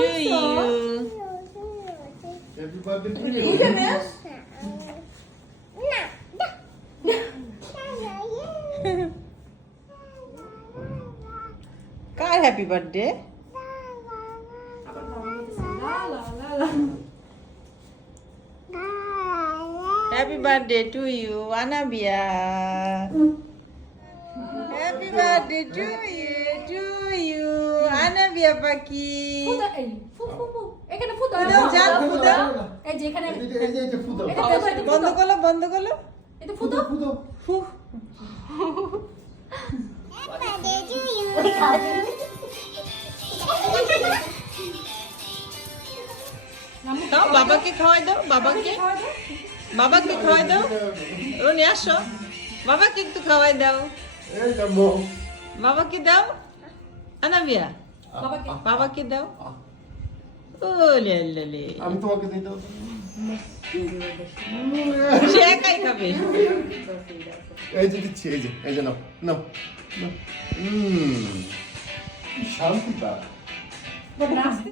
to you. Happy birthday to İyi you. Deniz. কার happy birthday? আবার মামা বলতেছে, la la la la. Happy birthday to you Anabia. Happy birthday to you Anabia পাখি। ফুদা, এই, ফু, ফু, ফু। এখানে ফু দাও। ফুদাও, যান, ফুদাও। এই যে এখানে এই যে ফুটো। এটা দেখো, এটা ফু বন্ধ দাও। করলো, বন্ধ করলো। এটা ফু দাও। ফুটো। হুহ। দাও বাবাকে খাওয়াই দাও, বাবাকে বাবাকে খাওয়াই দাও। রনি আসো, বাবাকে একটু খাওয়াই দাও, এই যাবো। বাবাকে দাও। আনাবিয়া বাবাকে। বাবাকে দাও। ও লে লে লে, আমি তোমাকে দিই দাও। সে একাই খাবে। এই যে দিচ্ছি, এই যে নাও নাও নাও। শান্তি পা। নাচতে